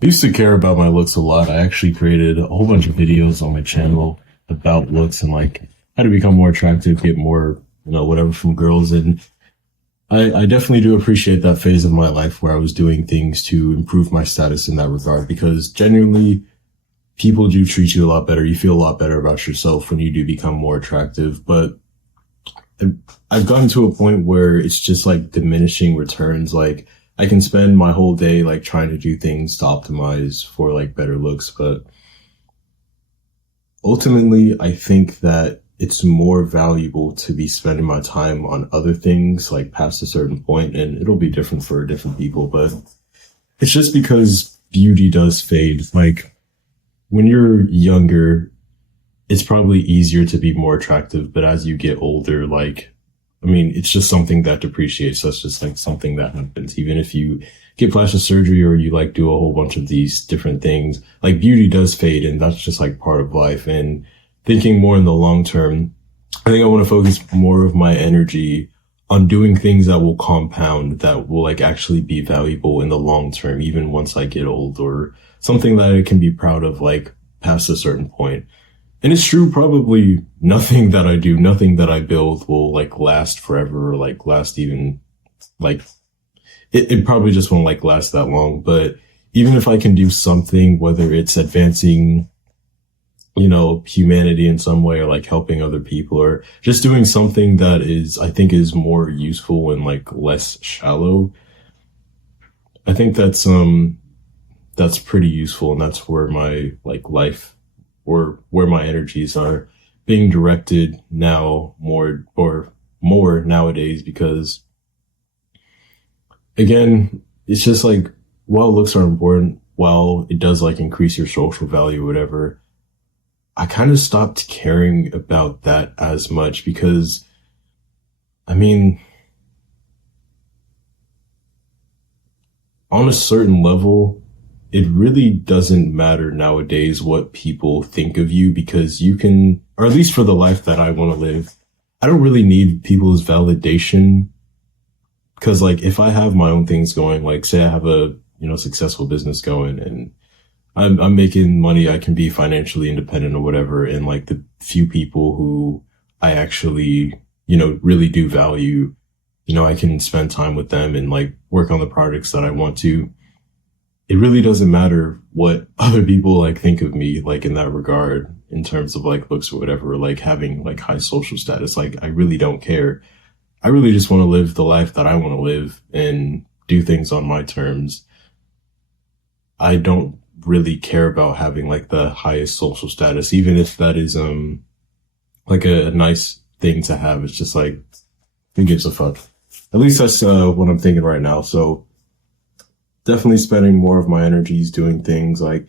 I used to care about my looks a lot. I actually created a whole bunch of videos on my channel about looks and like how to become more attractive, get more, whatever from girls. And I definitely do appreciate that phase of my life where I was doing things to improve my status in that regard because genuinely people do treat you a lot better. You feel a lot better about yourself when you do become more attractive. But I've gotten to a point where it's just like diminishing returns. Like I can spend my whole day like trying to do things to optimize for like better looks, but ultimately I think that it's more valuable to be spending my time on other things like past a certain point, and it'll be different for different people, but it's just because beauty does fade. Like when you're younger, it's probably easier to be more attractive, but as you get older, it's just something that depreciates. That's just like something that happens. Even if you get plastic surgery or you like do a whole bunch of these different things, like beauty does fade, and that's just like part of life. And thinking more in the long term, I think I want to focus more of my energy on doing things that will compound, that will like actually be valuable in the long term, even once I get old, or something that I can be proud of, like past a certain point. And it's true, probably nothing that I do, nothing that I build will like last forever or like last even like it probably just won't like last that long. But even if I can do something, whether it's advancing, humanity in some way or like helping other people or just doing something that I think is more useful and like less shallow. I think that's pretty useful. And that's where my like life or where my energies are being directed now more nowadays, because again, it's just like, while looks are important, while it does like increase your social value or whatever, I kind of stopped caring about that as much because on a certain level, it really doesn't matter nowadays what people think of you, because you can, or at least for the life that I want to live, I don't really need people's validation. Cause like if I have my own things going, like say I have a, successful business going and I'm making money, I can be financially independent or whatever. And like the few people who I actually, really do value, I can spend time with them and like work on the projects that I want to. It really doesn't matter what other people like think of me, like in that regard, in terms of like looks or whatever, or like having like high social status. Like I really don't care. I really just want to live the life that I want to live and do things on my terms. I don't really care about having like the highest social status, even if that is like a nice thing to have. It's just like, who gives a fuck? At least that's what I'm thinking right now. So definitely spending more of my energies doing things like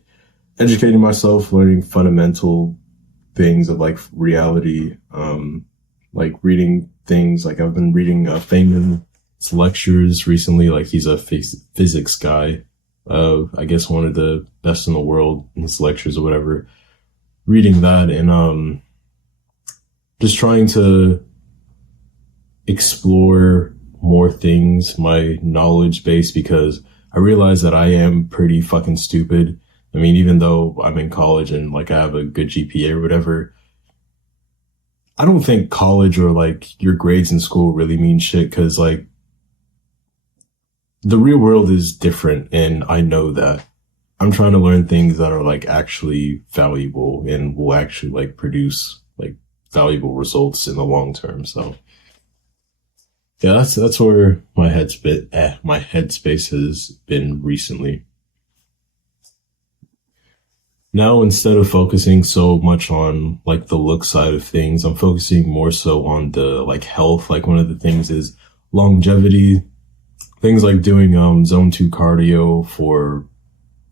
educating myself, learning fundamental things of like reality, like reading things. Like I've been reading Feynman's lectures recently. Like he's a physics guy. I guess one of the best in the world in his lectures or whatever. Reading that and just trying to explore more things, my knowledge base, because I realize that I am pretty fucking stupid. I mean, even though I'm in college and like I have a good GPA or whatever, I don't think college or like your grades in school really mean shit, because like the real world is different, and I know that. I'm trying to learn things that are like actually valuable and will actually like produce like valuable results in the long term. So yeah, that's where my headspace has been recently. Now, instead of focusing so much on like the look side of things, I'm focusing more so on the like health. Like one of the things is longevity. Things like doing zone 2 cardio for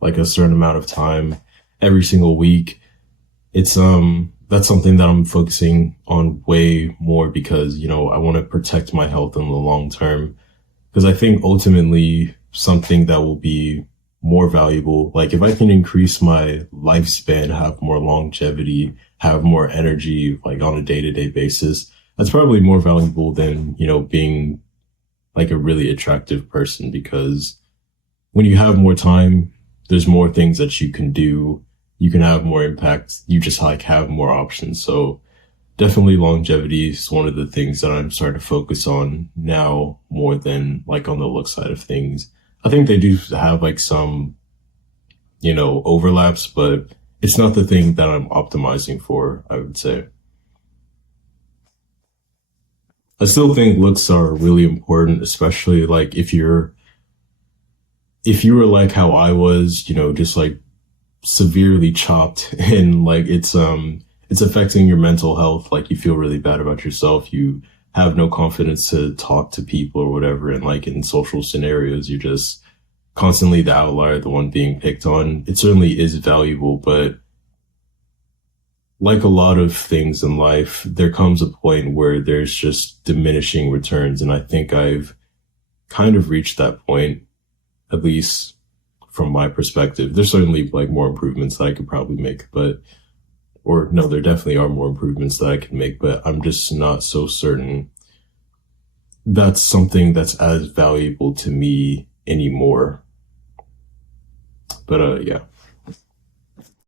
like a certain amount of time every single week. It's that's something that I'm focusing on way more because, I want to protect my health in the long term. Because I think ultimately something that will be more valuable, like if I can increase my lifespan, have more longevity, have more energy, like on a day-to-day basis, that's probably more valuable than, being like a really attractive person, because when you have more time, there's more things that you can do. You can have more impact. You just like have more options. So definitely longevity is one of the things that I'm starting to focus on now more than like on the look side of things. I think they do have like some, overlaps, but it's not the thing that I'm optimizing for, I would say. I still think looks are really important, especially like if you were like how I was, just like severely chopped and like it's affecting your mental health. Like you feel really bad about yourself. You have no confidence to talk to people or whatever. And like in social scenarios, you're just constantly the outlier, the one being picked on. It certainly is valuable, but like a lot of things in life, there comes a point where there's just diminishing returns. And I think I've kind of reached that point, at least from my perspective. There's certainly like more improvements that I could probably make, or no, there definitely are more improvements that I could make, but I'm just not so certain that's something that's as valuable to me anymore. But yeah.